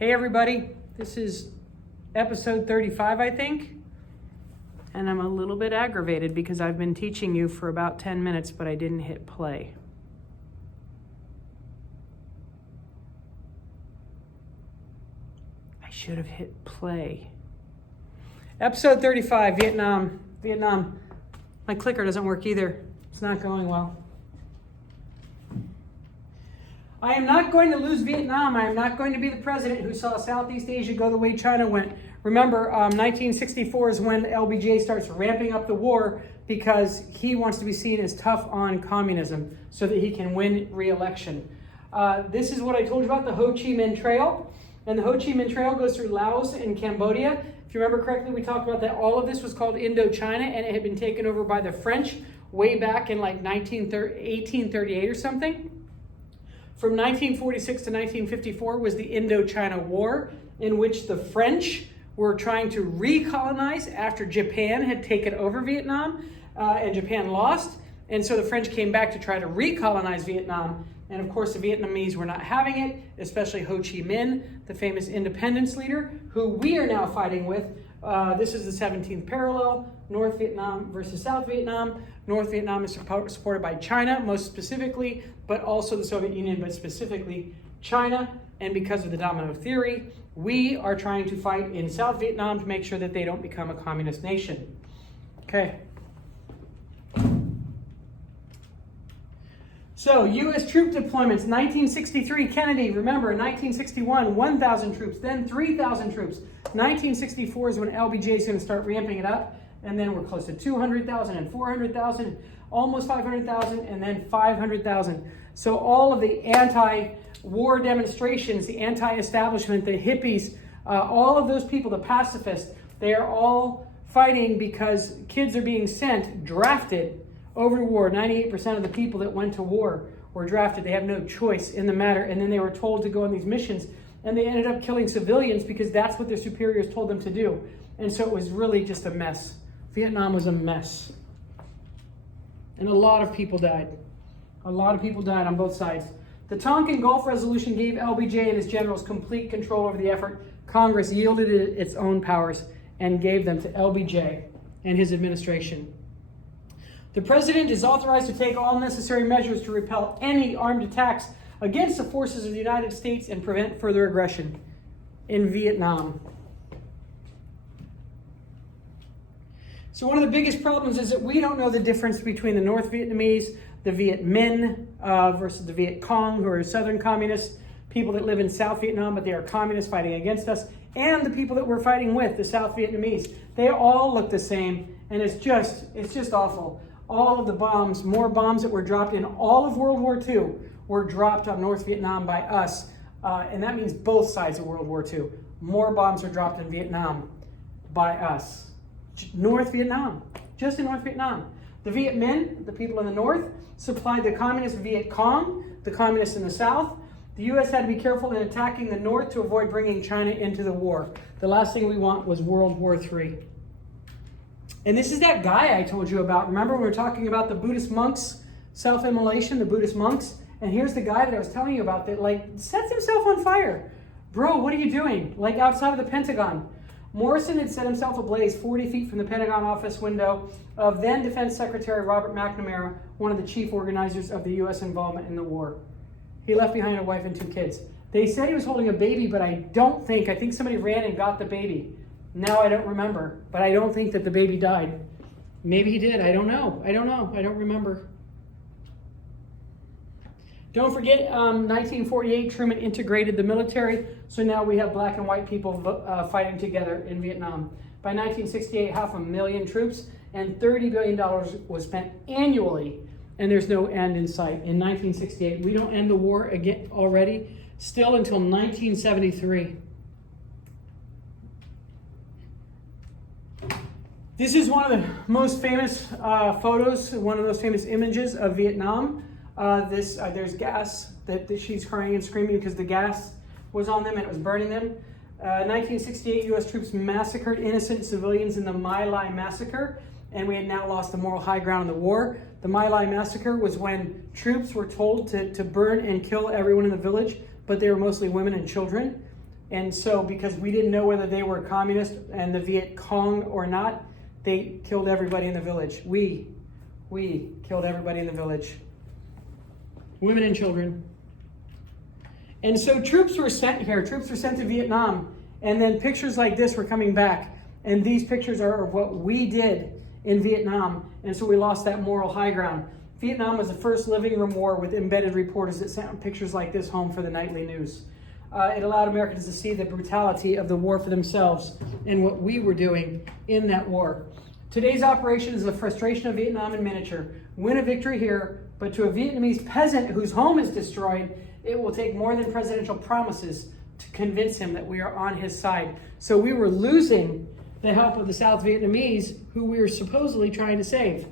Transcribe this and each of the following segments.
Hey everybody, this is episode 35, I think, and I'm a little bit aggravated because I've been teaching you for about 10 minutes, but I didn't hit play. I should have hit play. Episode 35, Vietnam. My clicker doesn't work either. It's not going well. I am not going to lose Vietnam. I am not going to be the president who saw Southeast Asia go the way China went. Remember, 1964 is when LBJ starts ramping up the war because he wants to be seen as tough on communism so that he can win re-election. This is what I told you about the Ho Chi Minh Trail. And the Ho Chi Minh Trail goes through Laos and Cambodia. If you remember correctly, we talked about that. All of this was called Indochina, and it had been taken over by the French way back in like 1838 or something. From 1946 to 1954 was the Indochina War, in which the French were trying to recolonize after Japan had taken over Vietnam, and Japan lost. And so the French came back to try to recolonize Vietnam. And of course, the Vietnamese were not having it, especially Ho Chi Minh, the famous independence leader, who we are now fighting with. This is the 17th parallel, North Vietnam versus South Vietnam. North Vietnam is supported by China, most specifically, but also the Soviet Union, but specifically China. And because of the domino theory, we are trying to fight in South Vietnam to make sure that they don't become a communist nation. Okay. So, U.S. troop deployments, 1963, Kennedy, remember, 1961, 1,000 troops, then 3,000 troops. 1964 is when LBJ is going to start ramping it up, and then we're close to 200,000 and 400,000, almost 500,000, and then 500,000. So all of the anti-war demonstrations, the anti-establishment, the hippies, all of those people, the pacifists, they are all fighting because kids are being sent, drafted, over to war. 98% of the people that went to war were drafted. They have no choice in the matter. And then they were told to go on these missions. And they ended up killing civilians because that's what their superiors told them to do. And so it was really just a mess. Vietnam was a mess. And a lot of people died. A lot of people died on both sides. The Tonkin Gulf Resolution gave LBJ and his generals complete control over the effort. Congress yielded it its own powers and gave them to LBJ and his administration. The president is authorized to take all necessary measures to repel any armed attacks against the forces of the United States and prevent further aggression in Vietnam. So one of the biggest problems is that we don't know the difference between the North Vietnamese, the Viet Minh versus the Viet Cong, who are southern communists, people that live in South Vietnam, but they are communists fighting against us, and the people that we're fighting with, the South Vietnamese. They all look the same, and it's just awful. All of the bombs, more bombs that were dropped in all of World War II were dropped on North Vietnam by us. And that means both sides of World War II. More bombs are dropped in Vietnam by us. North Vietnam, just in North Vietnam. The Viet Minh, the people in the north, supplied the communist Viet Cong, the communists in the south. The U.S. had to be careful in attacking the north to avoid bringing China into the war. The last thing we want was World War III. And this is that guy I told you about. Remember we were talking about the Buddhist monks, self-immolation, the Buddhist monks? And here's the guy that I was telling you about that sets himself on fire. Bro, what are you doing? Outside of the Pentagon. Morrison had set himself ablaze 40 feet from the Pentagon office window of then Defense Secretary Robert McNamara, one of the chief organizers of the U.S. involvement in the war. He left behind a wife and 2 kids. They said he was holding a baby, but I think somebody ran and got the baby. Now I don't remember, but I don't think that the baby died. Maybe he did. I don't know. I don't remember. Don't forget, 1948, Truman integrated the military, so now we have black and white people fighting together in Vietnam. By 1968, 500,000 troops and $30 billion was spent annually, and there's no end in sight. In 1968, we don't end the war again already, still until 1973. This is one of the most famous photos, one of those famous images of Vietnam. There's gas that she's crying and screaming because the gas was on them and it was burning them. 1968, U.S. troops massacred innocent civilians in the My Lai massacre, and we had now lost the moral high ground in the war. The My Lai massacre was when troops were told to burn and kill everyone in the village, but they were mostly women and children. And so because we didn't know whether they were communist and the Viet Cong or not, they killed everybody in the village. We killed everybody in the village. Women and children. And so troops were sent here. Troops were sent to Vietnam. And then pictures like this were coming back. And these pictures are of what we did in Vietnam. And so we lost that moral high ground. Vietnam was the first living room war with embedded reporters that sent pictures like this home for the nightly news. It allowed Americans to see the brutality of the war for themselves and what we were doing in that war. Today's operation is the frustration of Vietnam in miniature. Win a victory here, but to a Vietnamese peasant whose home is destroyed, it will take more than presidential promises to convince him that we are on his side. So we were losing the help of the South Vietnamese, who we were supposedly trying to save.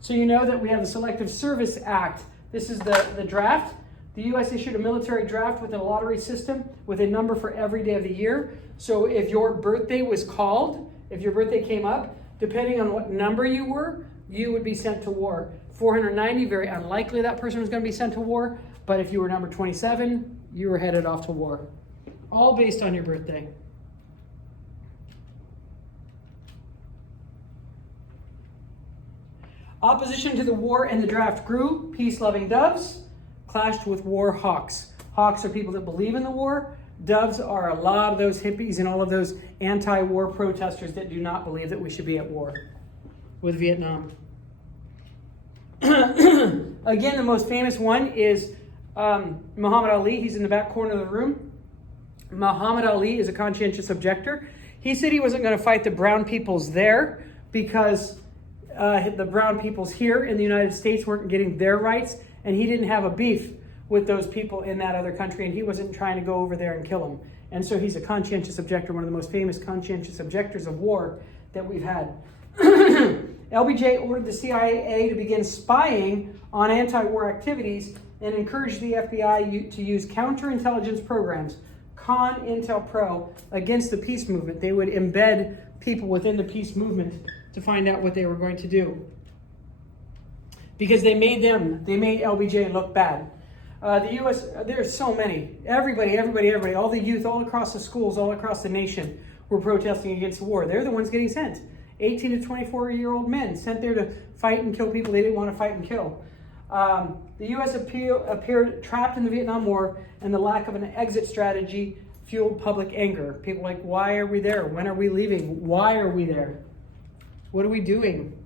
So you know that we have the Selective Service Act. This is the draft. The U.S. issued a military draft with a lottery system with a number for every day of the year. So if your birthday was called, if your birthday came up, depending on what number you were, you would be sent to war. 490, very unlikely that person was going to be sent to war. But if you were number 27, you were headed off to war. All based on your birthday. Opposition to the war and the draft grew. Peace-loving doves clashed with war hawks. Hawks are people that believe in the war. Doves are a lot of those hippies and all of those anti-war protesters that do not believe that we should be at war with Vietnam. Again, the most famous one is Muhammad Ali. He's in the back corner of the room. Muhammad Ali is a conscientious objector. He said he wasn't going to fight the brown peoples there because the brown peoples here in the United States weren't getting their rights, and he didn't have a beef with those people in that other country, and he wasn't trying to go over there and kill them. And so he's a conscientious objector, one of the most famous conscientious objectors of war that we've had. LBJ ordered the CIA to begin spying on anti-war activities and encouraged the FBI to use counterintelligence programs, CONINTELPRO, against the peace movement. They would embed people within the peace movement to find out what they were going to do. Because they made LBJ look bad. The U.S., there's so many. Everybody, all the youth, all across the schools, all across the nation were protesting against the war. They're the ones getting sent. 18 to 24-year-old men sent there to fight and kill people they didn't want to fight and kill. The U.S. appeared trapped in the Vietnam War, and the lack of an exit strategy fueled public anger. People were like, why are we there? When are we leaving? Why are we there? What are we doing?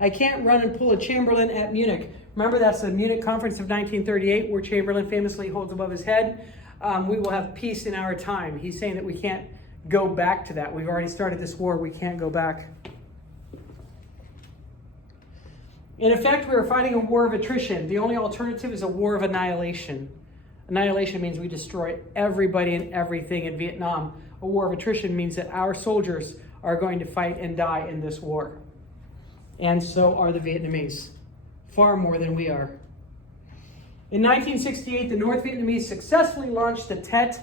I can't run and pull a Chamberlain at Munich. Remember, that's the Munich Conference of 1938, where Chamberlain famously holds above his head, we will have peace in our time. He's saying that we can't go back to that. We've already started this war. We can't go back. In effect, we are fighting a war of attrition. The only alternative is a war of annihilation. Annihilation means we destroy everybody and everything in Vietnam. A war of attrition means that our soldiers are going to fight and die in this war. And so are the Vietnamese. Far more than we are. In 1968, the North Vietnamese successfully launched the Tet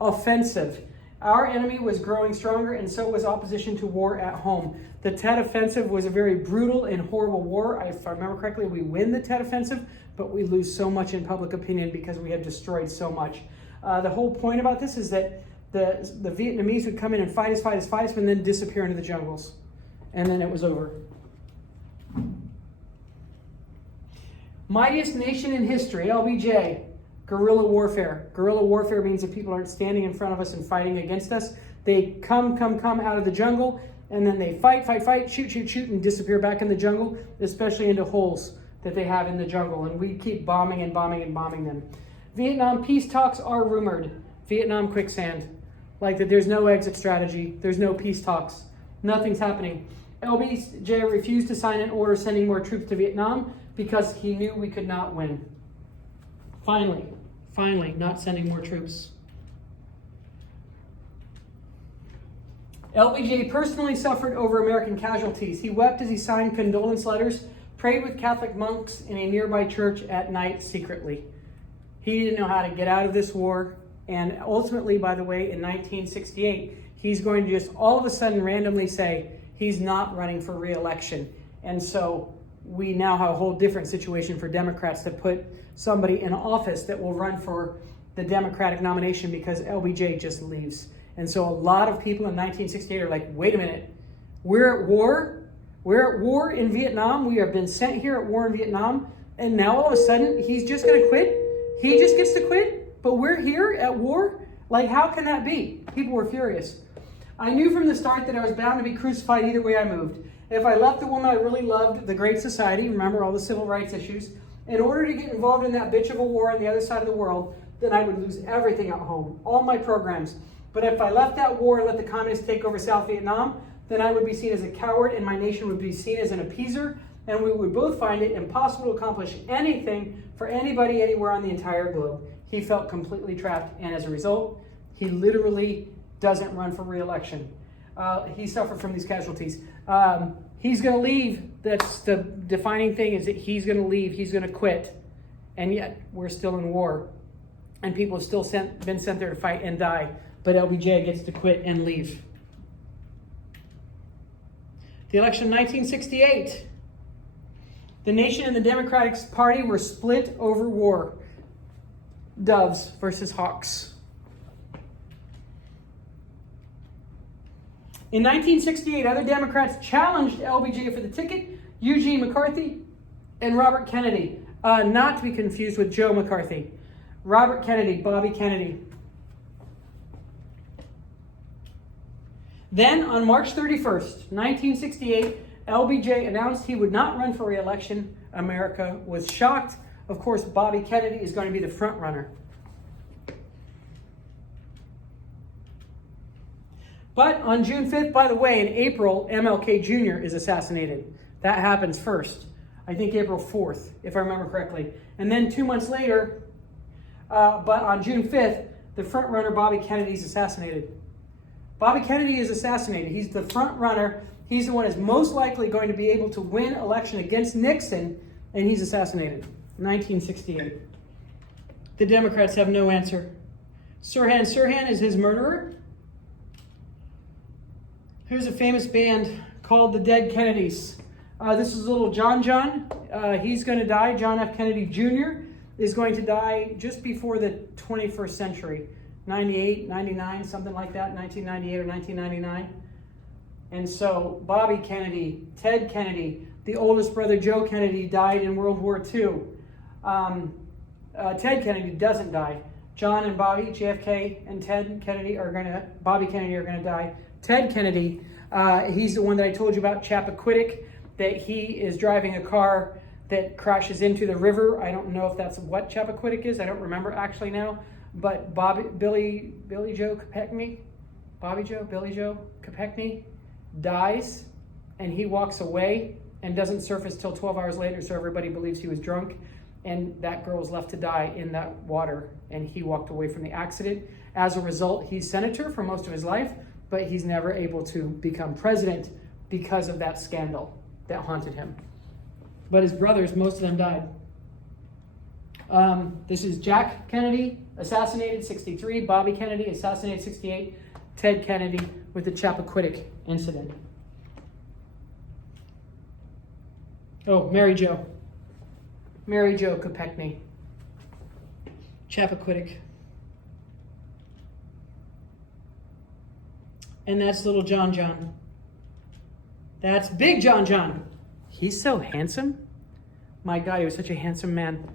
Offensive. Our enemy was growing stronger, and so was opposition to war at home. The Tet Offensive was a very brutal and horrible war. If I remember correctly, we win the Tet Offensive, but we lose so much in public opinion because we have destroyed so much. The whole point about this is that the Vietnamese would come in and fight us, and then disappear into the jungles. And then it was over. Mightiest nation in history, LBJ, guerrilla warfare. Guerrilla warfare means that people aren't standing in front of us and fighting against us. They come out of the jungle, and then they fight, shoot, and disappear back in the jungle, especially into holes that they have in the jungle. And we keep bombing them. Vietnam peace talks are rumored. Vietnam quicksand. Like that there's no exit strategy. There's no peace talks. Nothing's happening. LBJ refused to sign an order sending more troops to Vietnam because he knew we could not win. Finally, not sending more troops. LBJ personally suffered over American casualties. He wept as he signed condolence letters, prayed with Catholic monks in a nearby church at night secretly. He didn't know how to get out of this war. And ultimately, by the way, in 1968, he's going to just all of a sudden randomly say he's not running for re-election. And so we now have a whole different situation for Democrats to put somebody in office that will run for the Democratic nomination because LBJ just leaves. And so a lot of people in 1968 are like, wait a minute, we're at war? We're at war in Vietnam. We have been sent here at war in Vietnam. And now all of a sudden, he's just going to quit? He just gets to quit? But we're here at war? Like, how can that be? People were furious. I knew from the start that I was bound to be crucified either way I moved. If I left the woman I really loved, the Great Society, remember all the civil rights issues, in order to get involved in that bitch of a war on the other side of the world, then I would lose everything at home, all my programs. But if I left that war and let the communists take over South Vietnam, then I would be seen as a coward and my nation would be seen as an appeaser, and we would both find it impossible to accomplish anything for anybody anywhere on the entire globe. He felt completely trapped, and as a result, he literally doesn't run for re-election. He suffered from these casualties. He's going to leave. That's the defining thing, is that he's going to leave. He's going to quit. And yet, we're still in war. And people have still been sent there to fight and die. But LBJ gets to quit and leave. The election of 1968. The nation and the Democratic Party were split over war. Doves versus hawks. In 1968, other Democrats challenged LBJ for the ticket, Eugene McCarthy and Robert Kennedy. Not to be confused with Joe McCarthy. Robert Kennedy, Bobby Kennedy. Then, on March 31st, 1968, LBJ announced he would not run for re-election. America was shocked. Of course, Bobby Kennedy is going to be the front runner. But on June 5th, by the way, in April, MLK Jr. is assassinated. That happens first. I think April 4th, if I remember correctly. And then 2 months later, but on June 5th, the front runner, Bobby Kennedy, is assassinated. Bobby Kennedy is assassinated. He's the front runner. He's the one who's most likely going to be able to win election against Nixon, and he's assassinated. 1968. The Democrats have no answer. Sirhan is his murderer. Here's a famous band called the Dead Kennedys. This is little John. He's going to die. John F. Kennedy Jr. is going to die just before the 21st century. 98, 99, something like that, 1998 or 1999. And so Bobby Kennedy, Ted Kennedy, the oldest brother Joe Kennedy died in World War II. Ted Kennedy doesn't die. John and Bobby, JFK and Bobby Kennedy are going to die. Ted Kennedy, he's the one that I told you about, Chappaquiddick, that he is driving a car that crashes into the river. I don't know if that's what Chappaquiddick is. I don't remember actually now. But Billy Joe Kopechne dies, and he walks away and doesn't surface till 12 hours later, so everybody believes he was drunk. And that girl was left to die in that water, and he walked away from the accident. As a result, he's senator for most of his life, but he's never able to become president because of that scandal that haunted him. But his brothers, most of them died. This is Jack Kennedy, assassinated 63. Bobby Kennedy, assassinated 68. Ted Kennedy with the Chappaquiddick incident. Oh, Mary Jo Kopechne. Chappaquiddick. And that's little John. That's big John. He's so handsome. My God, he was such a handsome man.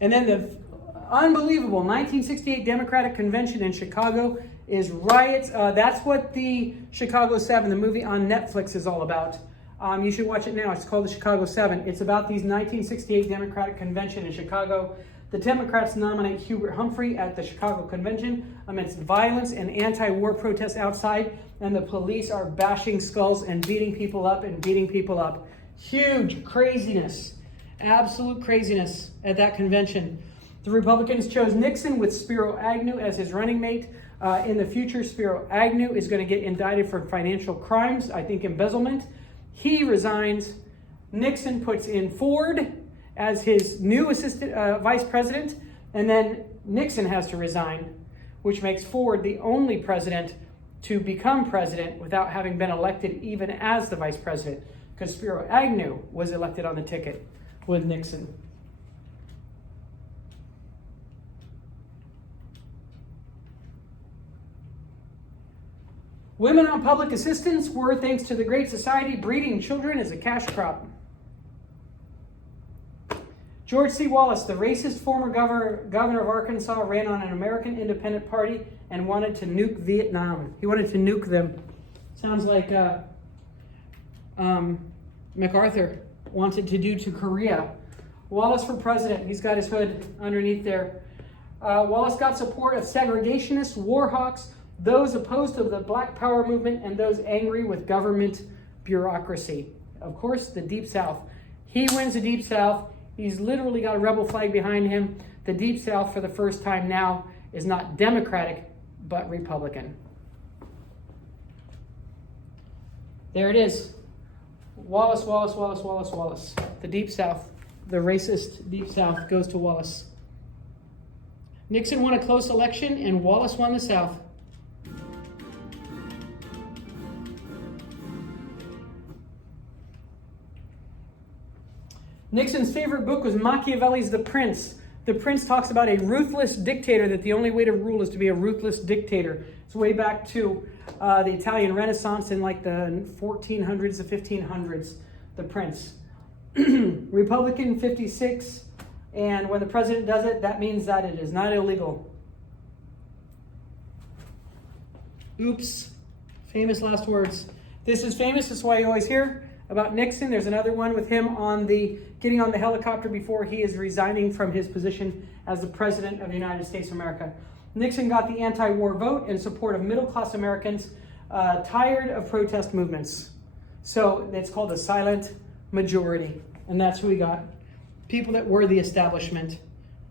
And then the unbelievable 1968 Democratic Convention in Chicago is riots. That's what the Chicago 7, the movie on Netflix, is all about. You should watch it now. It's called the Chicago 7. It's about these 1968 Democratic Convention in Chicago. The Democrats nominate Hubert Humphrey at the Chicago Convention amidst violence and anti-war protests outside, and the police are bashing skulls and beating people up. Huge craziness, absolute craziness at that convention. The Republicans chose Nixon with Spiro Agnew as his running mate. In the future, Spiro Agnew is going to get indicted for financial crimes, I think embezzlement. He resigns. Nixon puts in Ford as his new assistant vice president, and then Nixon has to resign, which makes Ford the only president to become president without having been elected even as the vice president, because Spiro Agnew was elected on the ticket with Nixon. Women on public assistance were, thanks to the Great Society, breeding children as a cash crop. George C. Wallace, the racist former governor of Arkansas, ran on an American Independent Party and wanted to nuke Vietnam. He wanted to nuke them. Sounds like MacArthur wanted to do to Korea. Wallace for president. He's got his hood underneath there. Wallace got support of segregationists, war hawks, those opposed to the Black Power movement, and those angry with government bureaucracy. Of course, the Deep South. He wins the Deep South. He's literally got a rebel flag behind him. The Deep South, for the first time now, is not Democratic, but Republican. There it is. Wallace, Wallace, Wallace, Wallace, Wallace. The Deep South, the racist Deep South, goes to Wallace. Nixon won a close election, and Wallace won the South. Nixon's favorite book was Machiavelli's The Prince. The Prince talks about a ruthless dictator, that the only way to rule is to be a ruthless dictator. It's way back to the Italian Renaissance in like the 1400s, the 1500s, The Prince. Republican 56, and when the president does it, that means that it is not illegal. Oops. Famous last words. This is famous, that's why you always hear about Nixon. There's another one with him getting on the helicopter before he is resigning from his position as the President of the United States of America. Nixon got the anti-war vote in support of middle-class Americans tired of protest movements. So it's called a silent majority. And that's who we got. People that were the establishment.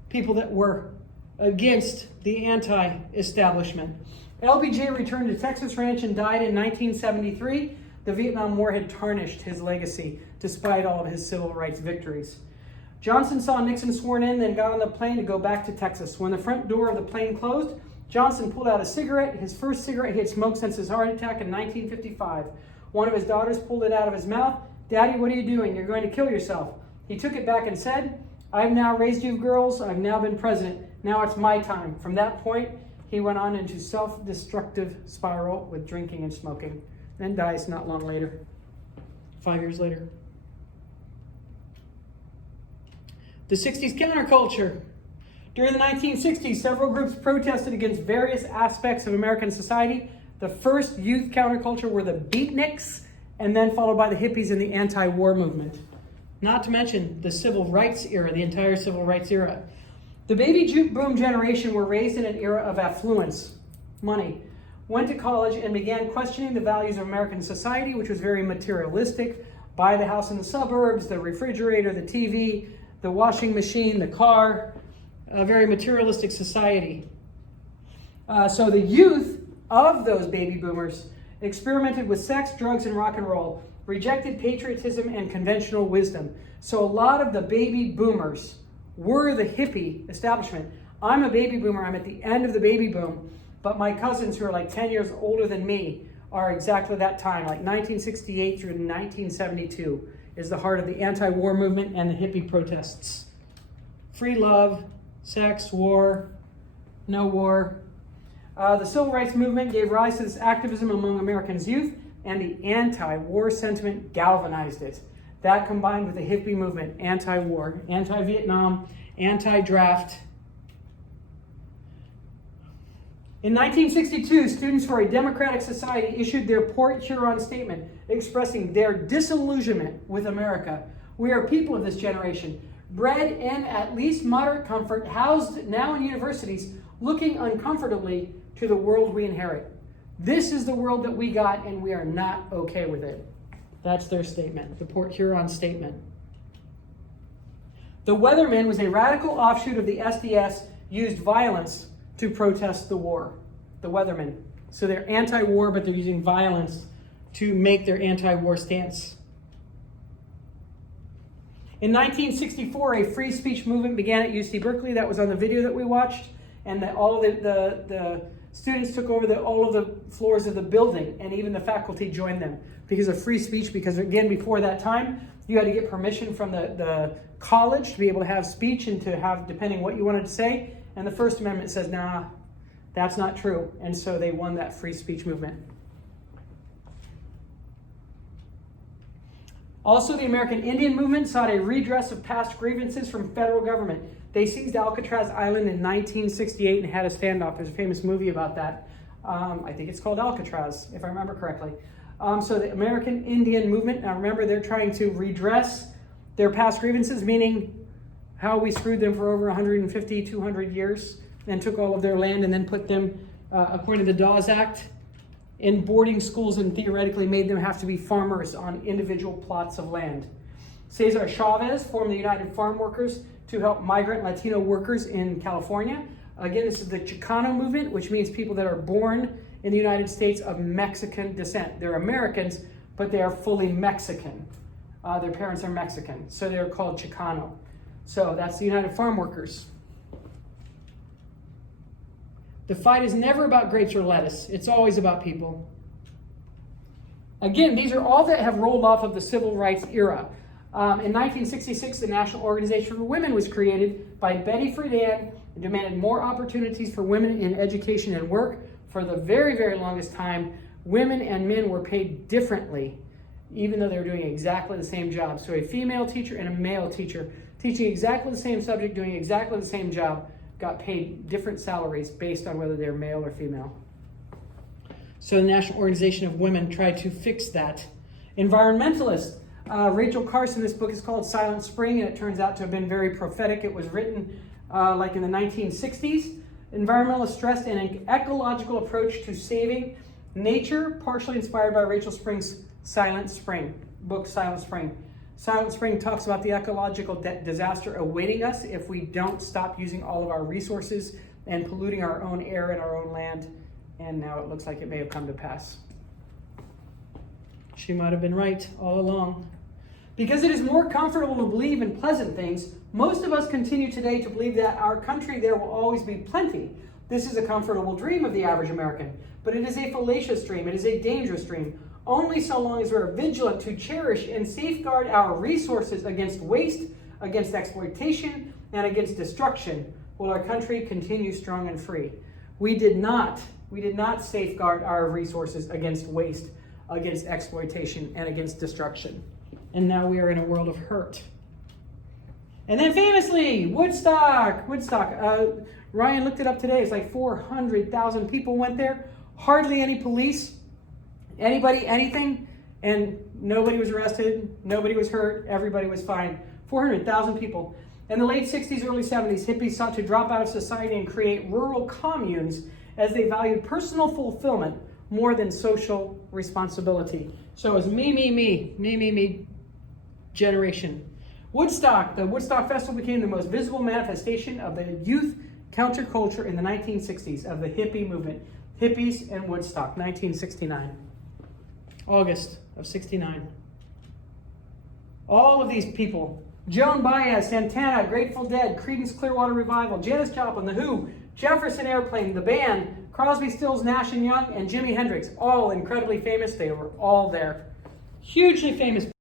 People that were against the anti-establishment. LBJ returned to Texas Ranch and died in 1973. The Vietnam War had tarnished his legacy, despite all of his civil rights victories. Johnson saw Nixon sworn in, then got on the plane to go back to Texas. When the front door of the plane closed, Johnson pulled out a cigarette, his first cigarette he had smoked since his heart attack in 1955. One of his daughters pulled it out of his mouth. "Daddy, what are you doing? You're going to kill yourself." He took it back and said, "I've now raised you girls. I've now been president. Now it's my time." From that point, he went on into self-destructive spiral with drinking and smoking. Then dies not long later, 5 years later. The 60s counterculture. During the 1960s, several groups protested against various aspects of American society. The first youth counterculture were the beatniks, and then followed by the hippies and the anti-war movement. Not to mention the civil rights era, the entire civil rights era. The baby boom generation were raised in an era of affluence, money, went to college and began questioning the values of American society, which was very materialistic. Buy the house in the suburbs, the refrigerator, the TV, the washing machine, the car, a very materialistic society. So the youth of those baby boomers experimented with sex, drugs, and rock and roll, rejected patriotism and conventional wisdom. So a lot of the baby boomers were the hippie establishment. I'm a baby boomer, I'm at the end of the baby boom. But my cousins, who are like 10 years older than me, are exactly that time, like 1968 through 1972, is the heart of the anti-war movement and the hippie protests. Free love, sex, war, no war. The civil rights movement gave rise to this activism among Americans' youth, and the anti-war sentiment galvanized it. That combined with the hippie movement, anti-war, anti-Vietnam, anti-draft. In 1962, Students for a Democratic Society issued their Port Huron statement expressing their disillusionment with America. "We are people of this generation, bred in at least moderate comfort, housed now in universities, looking uncomfortably to the world we inherit. This is the world that we got, and we are not okay with it." That's their statement, the Port Huron statement. The Weathermen was a radical offshoot of the SDS, used violence to protest the war. The Weathermen. So they're anti-war, but they're using violence to make their anti-war stance. In 1964, a free speech movement began at UC Berkeley. That was on the video that we watched. And all the students took over all of the floors of the building, and even the faculty joined them because of free speech. Because again, before that time, you had to get permission from the college to be able to have speech and to have, depending what you wanted to say. And the First Amendment says, nah, that's not true. And so they won that free speech movement. Also, the American Indian movement sought a redress of past grievances from federal government. They seized Alcatraz Island in 1968 and had a standoff. There's a famous movie about that. I think it's called Alcatraz, if I remember correctly. So the American Indian movement, now remember, they're trying to redress their past grievances, meaning how we screwed them for over 150, 200 years and took all of their land and then put them, according to the Dawes Act, in boarding schools and theoretically made them have to be farmers on individual plots of land. Cesar Chavez formed the United Farm Workers to help migrant Latino workers in California. Again, this is the Chicano movement, which means people that are born in the United States of Mexican descent. They're Americans, but they are fully Mexican. Their parents are Mexican, so they're called Chicano. So that's the United Farm Workers. The fight is never about grapes or lettuce. It's always about people. Again, these are all that have rolled off of the civil rights era. In 1966, the National Organization for Women was created by Betty Friedan and demanded more opportunities for women in education and work. For the very, very longest time, women and men were paid differently, even though they were doing exactly the same job. So a female teacher and a male teacher teaching exactly the same subject, doing exactly the same job, got paid different salaries based on whether they're male or female. So the National Organization of Women tried to fix that. Environmentalists. Rachel Carson, this book is called Silent Spring, and it turns out to have been very prophetic. It was written like in the 1960s. Environmentalists stressed an ecological approach to saving nature, partially inspired by Rachel Spring's Silent Spring, book Silent Spring. Silent Spring talks about the ecological disaster awaiting us if we don't stop using all of our resources and polluting our own air and our own land. And now it looks like it may have come to pass. She might have been right all along. Because it is more comfortable to believe in pleasant things, most of us continue today to believe that our country there will always be plenty. This is a comfortable dream of the average American, but it is a fallacious dream. It is a dangerous dream. Only so long as we're vigilant to cherish and safeguard our resources against waste, against exploitation, and against destruction will our country continue strong and free. We did not safeguard our resources against waste, against exploitation, and against destruction. And now we are in a world of hurt. And then famously, Woodstock. Ryan looked it up today. It's like 400,000 people went there. Hardly any police. Anybody, anything, and nobody was arrested, nobody was hurt, everybody was fine. 400,000 people. In the late 60s, early 70s, hippies sought to drop out of society and create rural communes as they valued personal fulfillment more than social responsibility. So it was me generation. Woodstock. The Woodstock Festival became the most visible manifestation of the youth counterculture in the 1960s of the hippie movement. Hippies and Woodstock, 1969. August of 69. All of these people, Joan Baez, Santana, Grateful Dead, Creedence Clearwater Revival, Janis Joplin, The Who, Jefferson Airplane, The Band, Crosby, Stills, Nash & Young, and Jimi Hendrix, all incredibly famous. They were all there. Hugely famous.